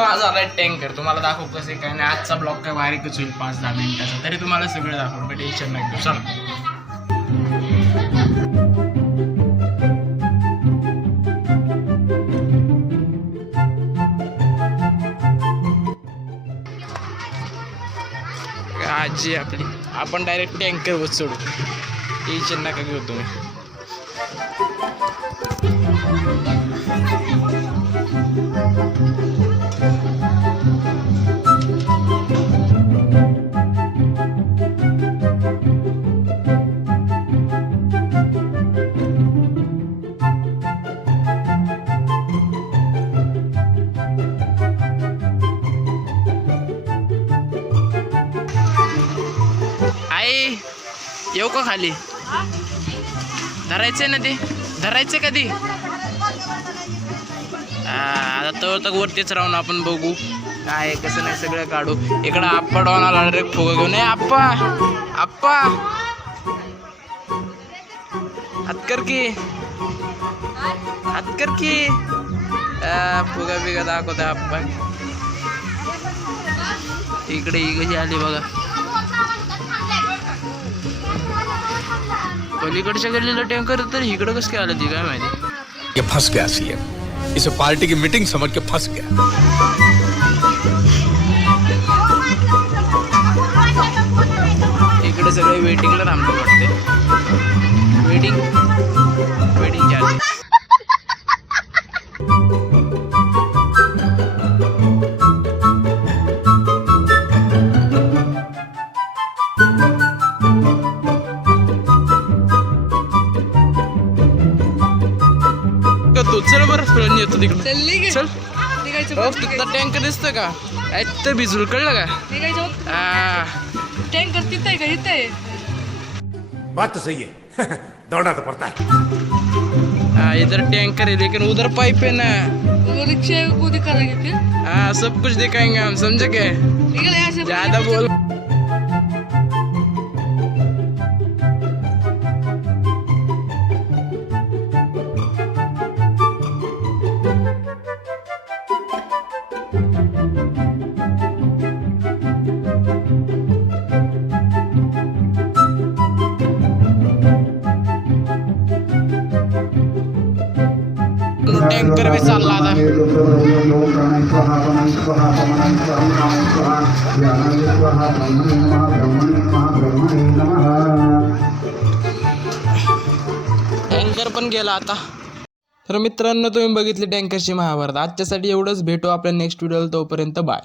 माझा आलाय टँकर. तुम्हाला दाखव कसे काय नाही. आजचा ब्लॉग काय बारीकच होईल 5-10 मिनिटाचा, तरी तुम्हाला सगळं दाखव. पण टेन्शन नाही घेऊ. चल आजी आपली. आपण डायरेक्ट टँकर वर सोडू. टेन्शन नका घेऊ तुम्ही. आई येऊ का खाली? धरायचंय ना ते. धरायचं कधी? आता तर वरतीच राहून आपण बघू काय कसं नाही सगळं काढू. इकडं आप्पा डॉन आला डायरेक्ट फुगा घेऊन. आप्पा आप्पा हात कर की, हात कर की. फुगा बिगा दाखवता आप्पा. इकडे ही कशी आली बघा. पलीकडच्या गल्लीला टँकर तर इकडं कसं काय आलं ती काय माहिती. ये फंस गया सीएम. इसे पार्टी की मीटिंग समझ के फंस गया. इकडे सगळे वेटिंगला थांबले वाटते. Waiting charge. तू चल बरं फिरून येतो तिकडे. चल. तुझा टँकर दिसतोय का? तर भिजून कळलं का? टँकर तिथे आहे का? इथे बात तो सही है. दौड़ना तो पड़ता है. इधर टैंकर है लेकिन उधर पाइप है ना. रिक्शा को दिखाएंगे फिर. हाँ सब कुछ दिखाएंगे हम. समझे क्या? ज्यादा बोल. टँकर भी चालला आता. टँकर पण गेला आता. तर मित्रांनो तुम्ही बघितली टँकरची महाभारत. आजच्यासाठी एवढंच. भेटू आपल्या नेक्स्ट व्हिडिओला. तोपर्यंत बाय.